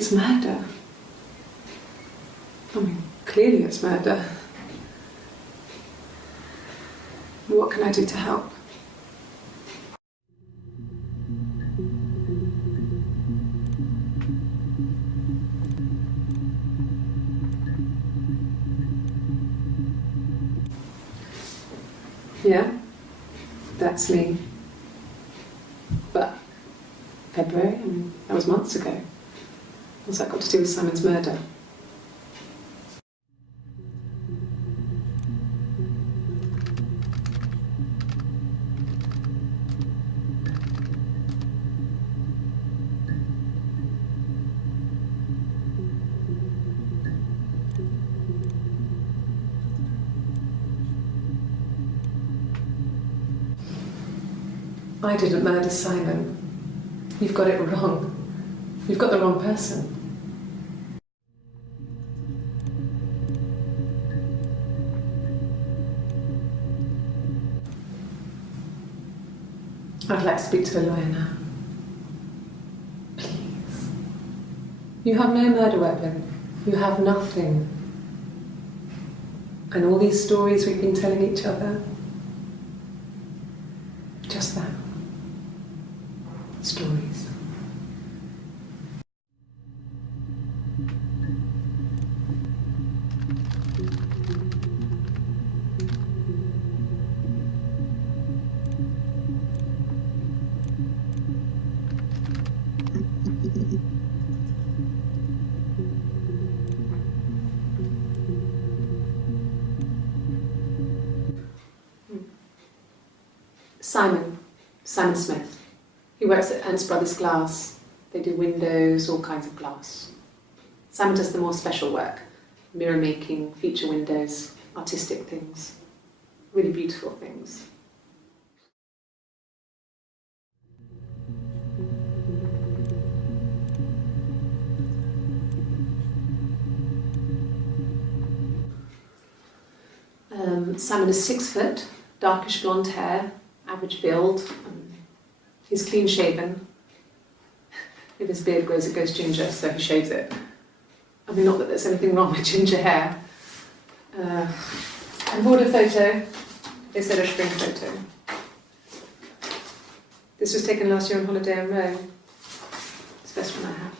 it's murder. I mean, clearly it's murder. What can I do to help? Yeah, that's me. But February, I mean, that was months ago. What's that got to do with Simon's murder? I didn't murder Simon. You've got it wrong. You've got the wrong person. I'd like to speak to a lawyer now. Please. You have no murder weapon. You have nothing. And all these stories we've been telling each other, just that. Stories. Simon Smith. He works at Ernst Brothers Glass. They do windows, all kinds of glass. Simon does the more special work, mirror making, feature windows, artistic things, really beautiful things. Simon is 6 foot, darkish blonde hair, average build. He's clean shaven. If his beard grows, it goes ginger, so he shaves it. I mean, not that there's anything wrong with ginger hair. I bought a photo. They said a spring photo. This was taken last year on holiday in Rome. It's the best one I have.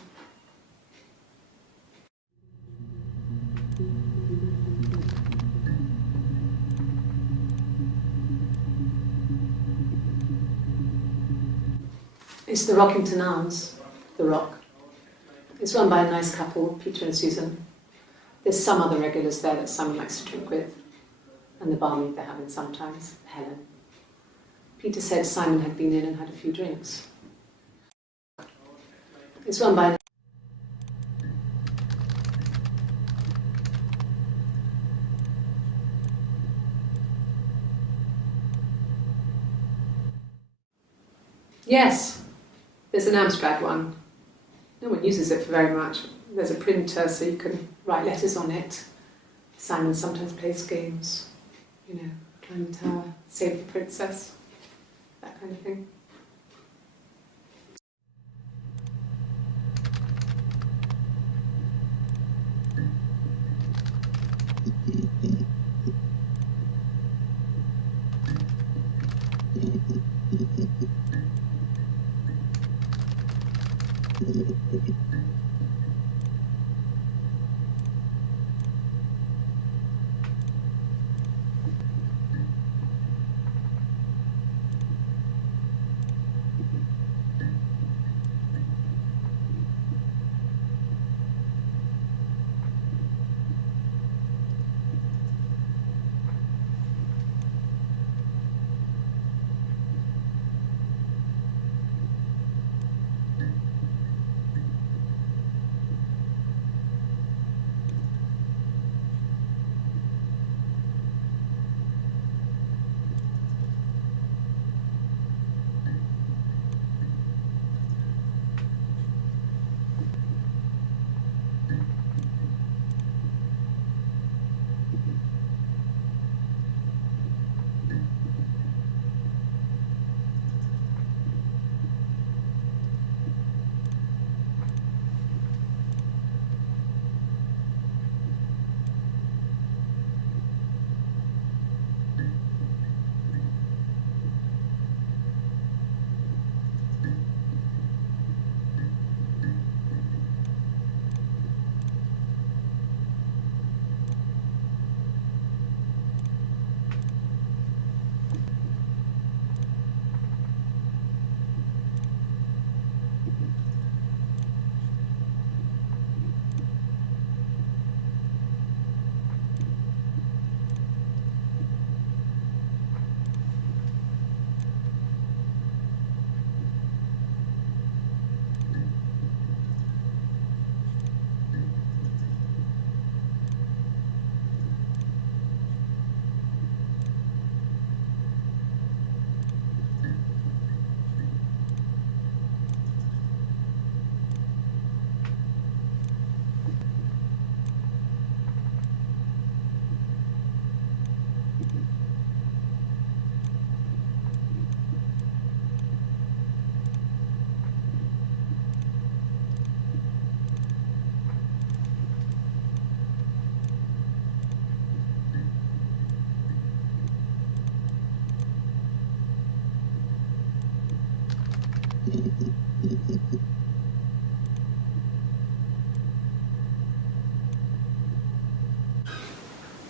It's the Rockington Arms, the Rock. It's run by a nice couple, Peter and Susan. There's some other regulars there that Simon likes to drink with, and the barmaid they're having sometimes, Helen. Peter said Simon had been in and had a few drinks. It's run by... Yes. There's an Amstrad one. No one uses it for very much. There's a printer so you can write letters on it. Simon sometimes plays games. You know, climb the tower, save the princess, that kind of thing.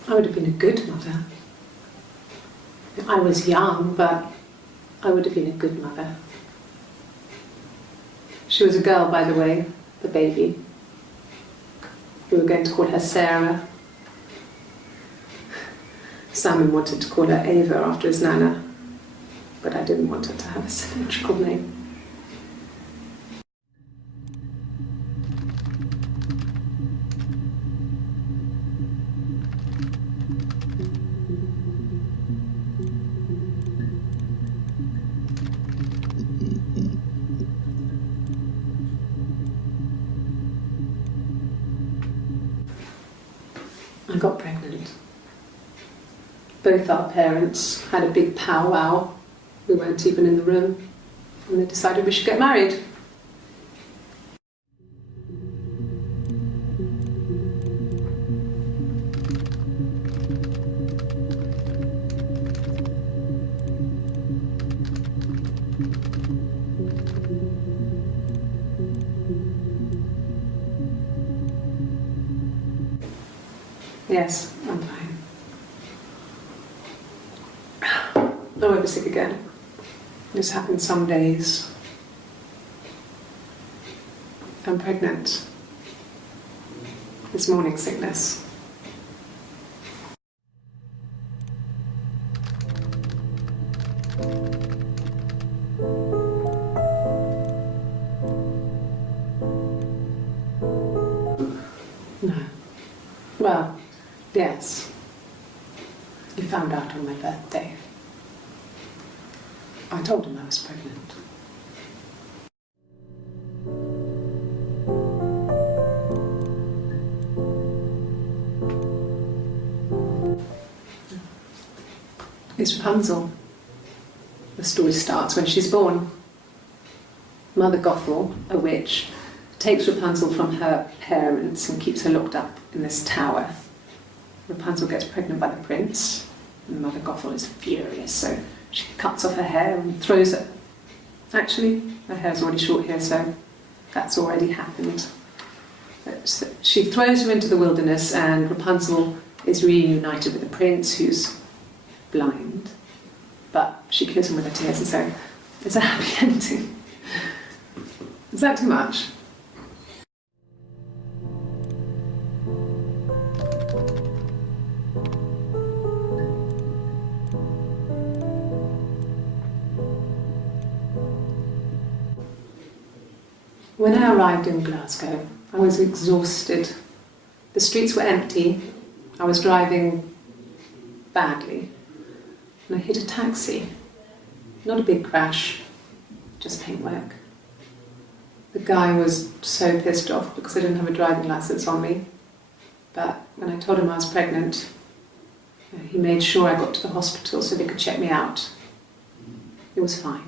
I would have been a good mother. I was young, but I would have been a good mother. She was a girl, by the way, the baby. We were going to call her Sarah. Simon wanted to call her Ava after his nana, but I didn't want her to have a symmetrical name. I got pregnant. Both our parents had a big powwow. We weren't even in the room. And they decided we should get married. Yes, I'm fine. I won't be sick again. This happens some days. I'm pregnant. It's morning sickness. No. Well, yes. He found out on my birthday. I told him I was pregnant. It's Rapunzel. The story starts when she's born. Mother Gothel, a witch, takes Rapunzel from her parents and keeps her locked up in this tower. Rapunzel gets pregnant by the prince, and Mother Gothel is furious, so she cuts off her hair and throws it. Actually, her hair's already short here, so that's already happened. So she throws her into the wilderness, and Rapunzel is reunited with the prince, who's blind, but she kills him with her tears, and so it's a happy ending. Is that too much? When I arrived in Glasgow, I was exhausted. The streets were empty. I was driving badly. And I hit a taxi. Not a big crash, just paintwork. The guy was so pissed off because I didn't have a driving license on me. But when I told him I was pregnant, he made sure I got to the hospital so they could check me out. It was fine.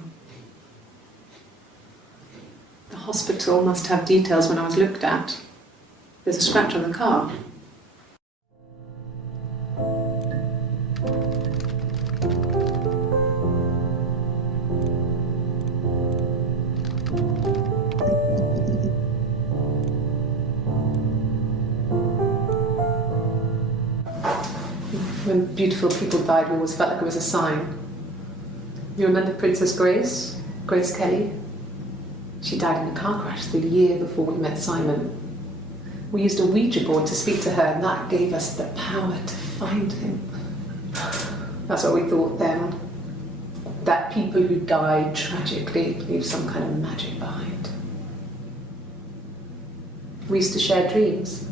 The hospital must have details when I was looked at. There's a scratch on the car. When beautiful people died, we always felt like it was a sign. You remember Princess Grace? Grace Kelly? She died in a car crash the year before we met Simon. We used a Ouija board to speak to her, and that gave us the power to find him. That's what we thought then. That people who died tragically leave some kind of magic behind. We used to share dreams.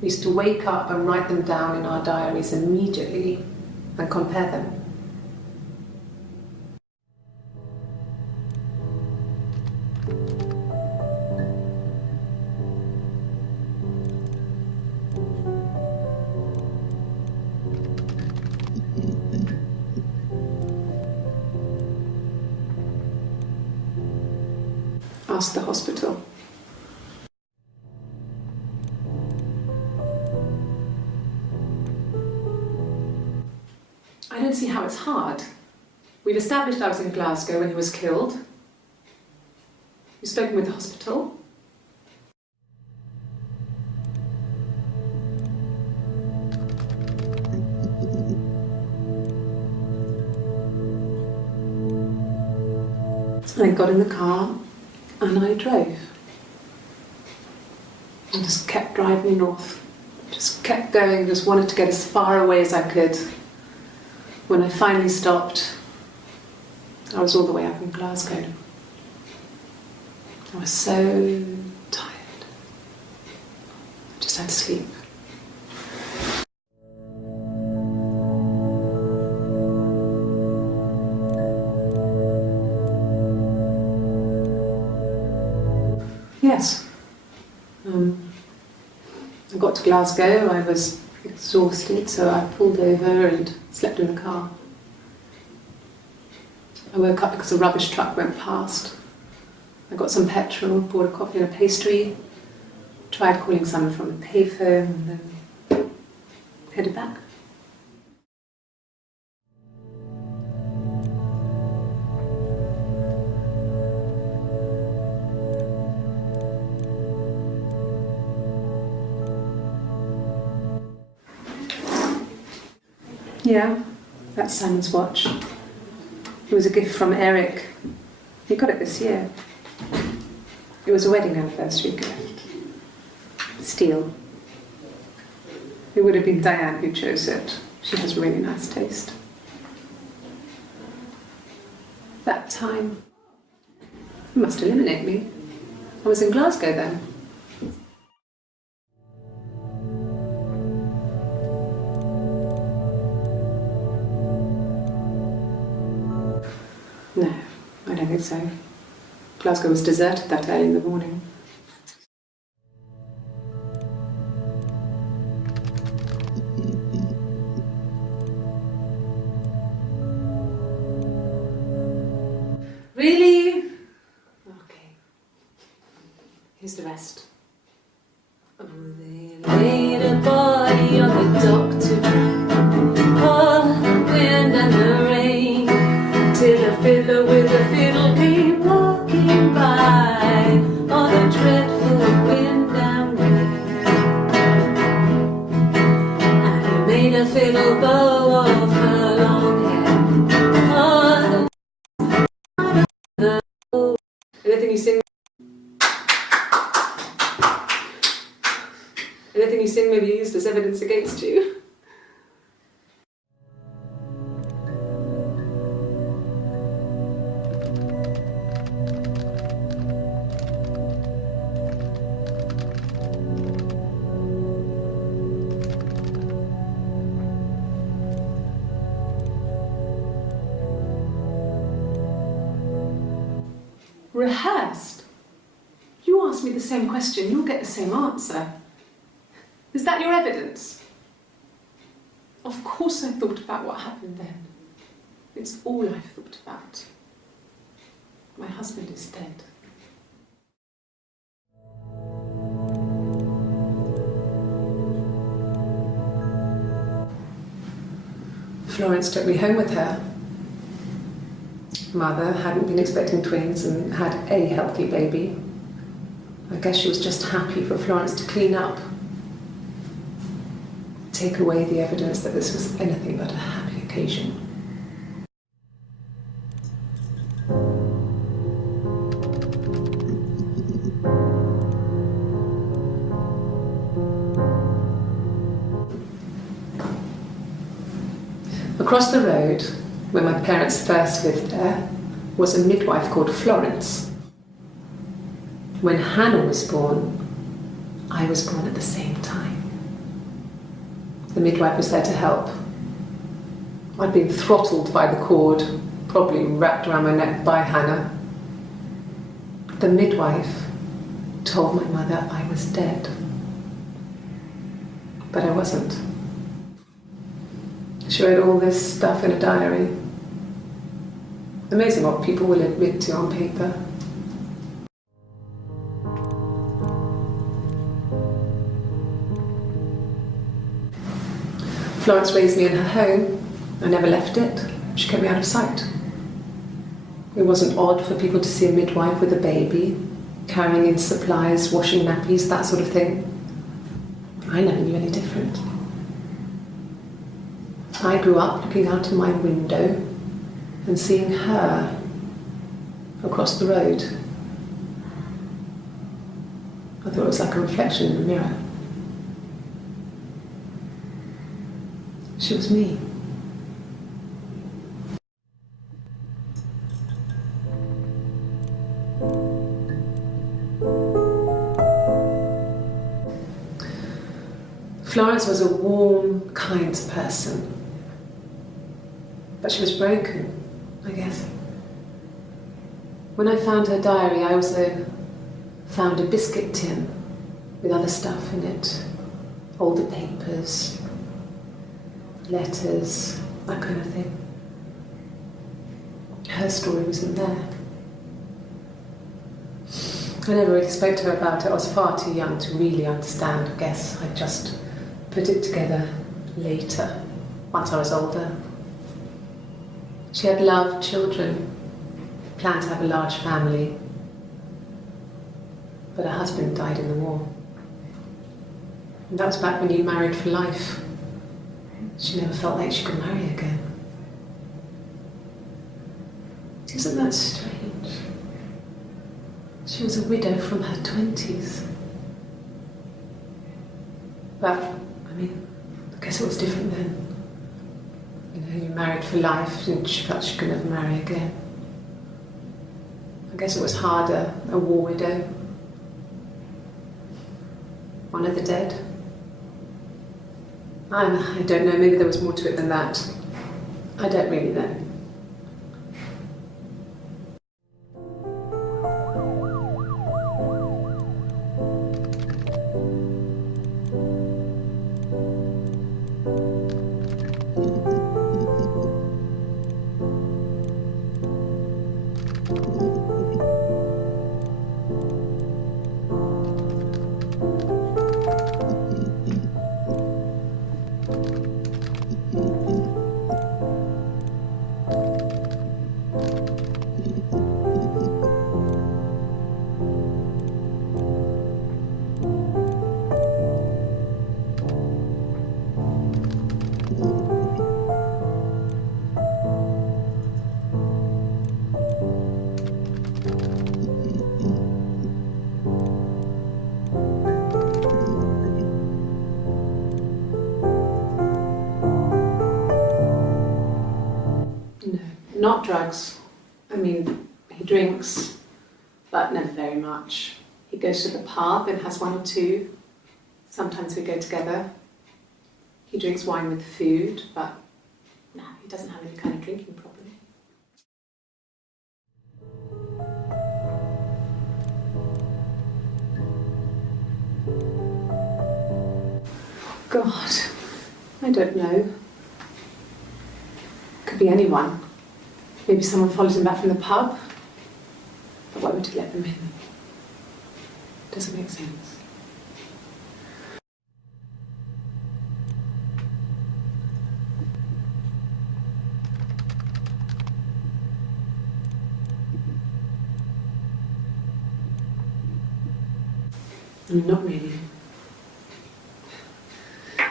We used to wake up and write them down in our diaries immediately and compare them. Ask the hospital. I don't see how it's hard. We've established I was in Glasgow when he was killed. You spoken with the hospital? I got in the car and I drove. I just kept driving north. Just kept going, just wanted to get as far away as I could. When I finally stopped, I was all the way up in Glasgow. I was so tired. I just had to sleep. Yes. I got to Glasgow, I was exhausted, so I pulled over and slept in the car. I woke up because a rubbish truck went past. I got some petrol, bought a coffee and a pastry, tried calling someone from a payphone, and then headed back. Yeah, that's Simon's watch. It was a gift from Eric. He got it this year. It was a wedding anniversary gift. Steel. It would have been Diane who chose it. She has really nice taste. That time, you must eliminate me. I was in Glasgow then. No, I don't think so. Glasgow was deserted that early in the morning. Really? Okay. Here's the rest. Oh, they laid a body on the dock tonight. Oh, the wind and the rain. Till a fiddler with a fiddle came walking by. Oh, the dreadful wind and rain. And he made a fiddle bow of her long hair. Oh, anything you sing? Anything you sing may be used as evidence against you. Rehearsed? You ask me the same question, you'll get the same answer. Is that your evidence? Of course I thought about what happened then. It's all I've thought about. My husband is dead. Florence took me home with her. Mother hadn't been expecting twins and had a healthy baby. I guess she was just happy for Florence to clean up. Take away the evidence that this was anything but a happy occasion. Across the road, where my parents first lived there, was a midwife called Florence. When Hannah was born, I was born at the same time. The midwife was there to help. I'd been throttled by the cord, probably wrapped around my neck by Hannah. The midwife told my mother I was dead. But I wasn't. She wrote all this stuff in a diary. Amazing what people will admit to on paper. Florence raised me in her home. I never left it. She kept me out of sight. It wasn't odd for people to see a midwife with a baby. carrying in supplies, washing nappies, that sort of thing. I never knew any different. I grew up looking out of my window and seeing her across the road. I thought it was like a reflection in the mirror. She was me. Florence was a warm, kind person, but she was broken, I guess. When I found her diary, I also found a biscuit tin with other stuff in it, older papers, letters, that kind of thing. Her story wasn't there. I never really spoke to her about it. I was far too young to really understand, I guess. I just put it together later, once I was older. She had loved children, planned to have a large family, but her husband died in the war. And that was back when you married for life. She never felt like she could marry again. Isn't that strange? She was a widow from her 20s. But, I mean, I guess it was different then. You know, you married for life and she felt she could never marry again. I guess it was harder, a war widow. One of the dead. I don't know, maybe there was more to it than that. I don't really know. Not drugs. I mean, he drinks, but never very much. He goes to the pub and has one or two. Sometimes we go together. He drinks wine with food, but no, he doesn't have any kind of drinking problem. God, I don't know. Could be anyone. Maybe someone followed him back from the pub. But why would he let them in? Doesn't make sense. Not really.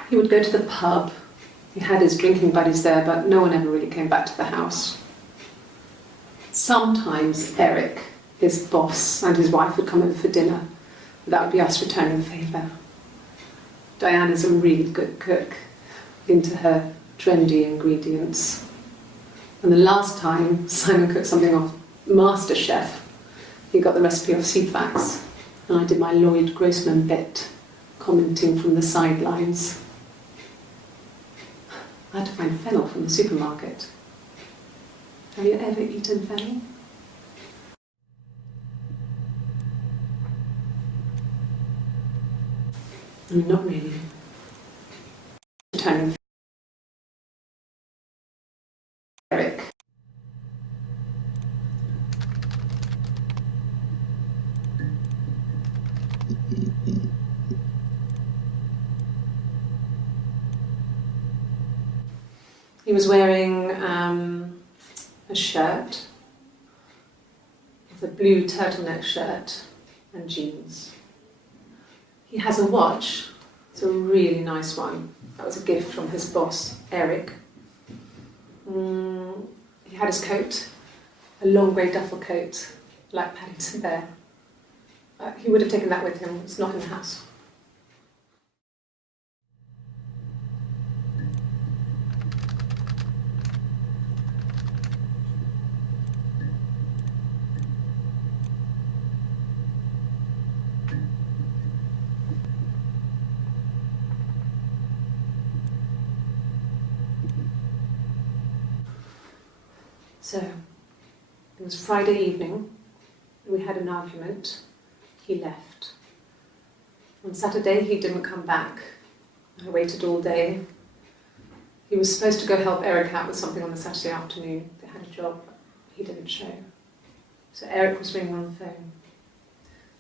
He would go to the pub. He had his drinking buddies there, but no one ever really came back to the house. Sometimes Eric, his boss, and his wife would come over for dinner. That would be us returning the favour. Diana's a really good cook, into her trendy ingredients. And the last time Simon cooked something off MasterChef, he got the recipe off CFAX, and I did my Lloyd Grossman bit, commenting from the sidelines. I had to find fennel from the supermarket. Have you ever eaten fennel? Not really. Returning Eric. He was wearing a shirt, it's a blue turtleneck shirt and jeans. He has a watch. It's a really nice one. That was a gift from his boss, Eric. He had his coat, a long grey duffel coat, like Paddington Bear. He would have taken that with him. It's not in the house. So, it was Friday evening. We had an argument. He left. On Saturday, he didn't come back. I waited all day. He was supposed to go help Eric out with something on the Saturday afternoon. They had a job. He didn't show. So Eric was ringing on the phone.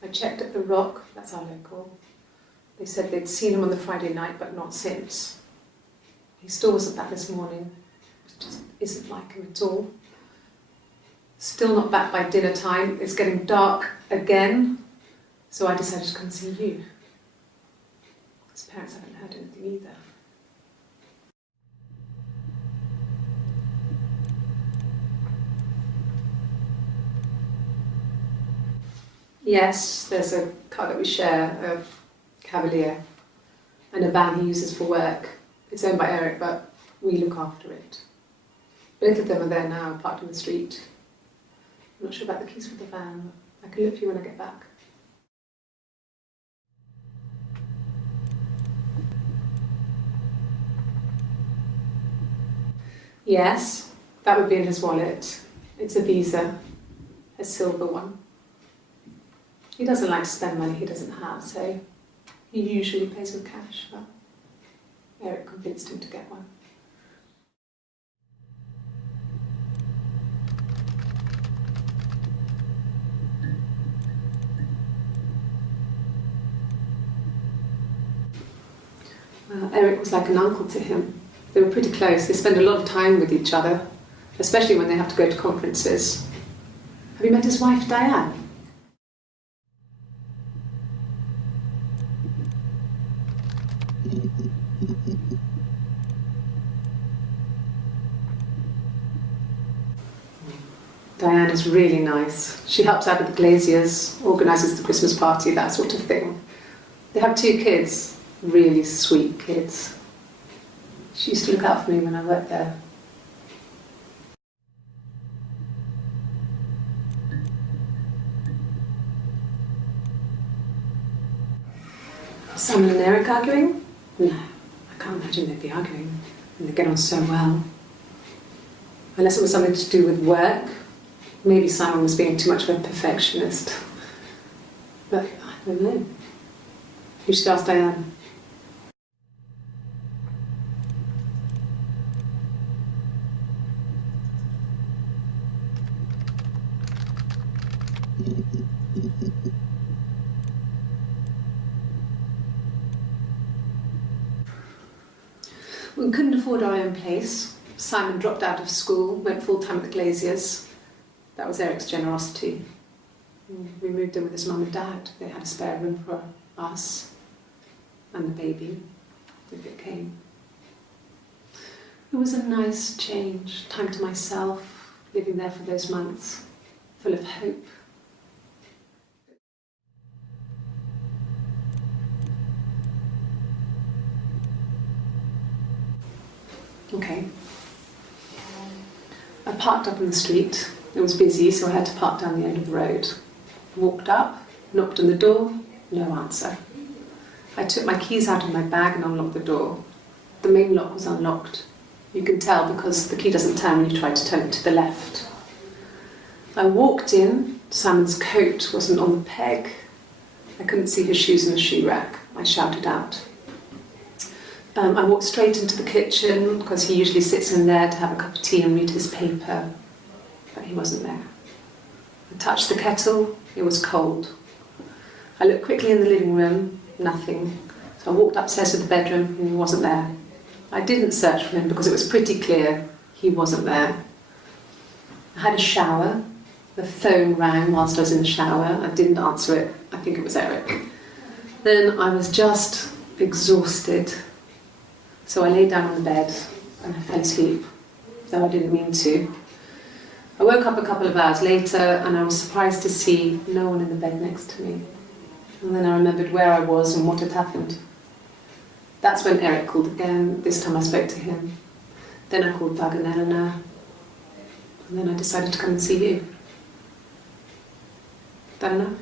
I checked at the Rock, that's our local. They said they'd seen him on the Friday night, but not since. He still wasn't back this morning. It just isn't like him at all. Still not back by dinner time. It's getting dark again. So I decided to come and see you. His parents haven't heard anything either. Yes, there's a car that we share, a Cavalier, and a van he uses for work. It's owned by Eric, but we look after it. Both of them are there now, parked in the street. I'm not sure about the keys for the van. I can look for you when I get back. Yes, that would be in his wallet. It's a Visa, a silver one. He doesn't like to spend money he doesn't have, so he usually pays with cash, but Eric convinced him to get one. Well, Eric was like an uncle to him. They were pretty close. They spend a lot of time with each other, especially when they have to go to conferences. Have you met his wife, Diane? Diane is really nice. She helps out with the glaziers, organises the Christmas party, that sort of thing. They have 2 kids, really sweet kids. She used to look out for me when I worked there. Simon and Eric arguing? No, I can't imagine they'd be arguing. And they get on so well. Unless it was something to do with work. Maybe Simon was being too much of a perfectionist. But I don't know. You should ask Diane. We couldn't afford our own place. Simon dropped out of school, went full-time at the Glaziers. That was Eric's generosity. We moved in with his mum and dad. They had a spare room for us and the baby, if it came. It was a nice change, time to myself, living there for those months, full of hope. Okay. I parked up on the street. It was busy, so I had to park down the end of the road. Walked up, knocked on the door, no answer. I took my keys out of my bag and unlocked the door. The main lock was unlocked. You can tell because the key doesn't turn when you try to turn it to the left. I walked in. Simon's coat wasn't on the peg. I couldn't see his shoes in the shoe rack. I shouted out. I walked straight into the kitchen because he usually sits in there to have a cup of tea and read his paper, but he wasn't there. I touched the kettle, it was cold. I looked quickly in the living room, nothing. So I walked upstairs to the bedroom and he wasn't there. I didn't search for him because it was pretty clear he wasn't there. I had a shower, The phone rang whilst I was in the shower. I didn't answer it. I think it was Eric. Then I was just exhausted. So I lay down on the bed and I fell asleep, though I didn't mean to. I woke up a couple of hours later and I was surprised to see no one in the bed next to me. And then I remembered where I was and what had happened. That's when Eric called again. This time I spoke to him. Then I called Doug and Eleanor. And then I decided to come and see you. Don't know.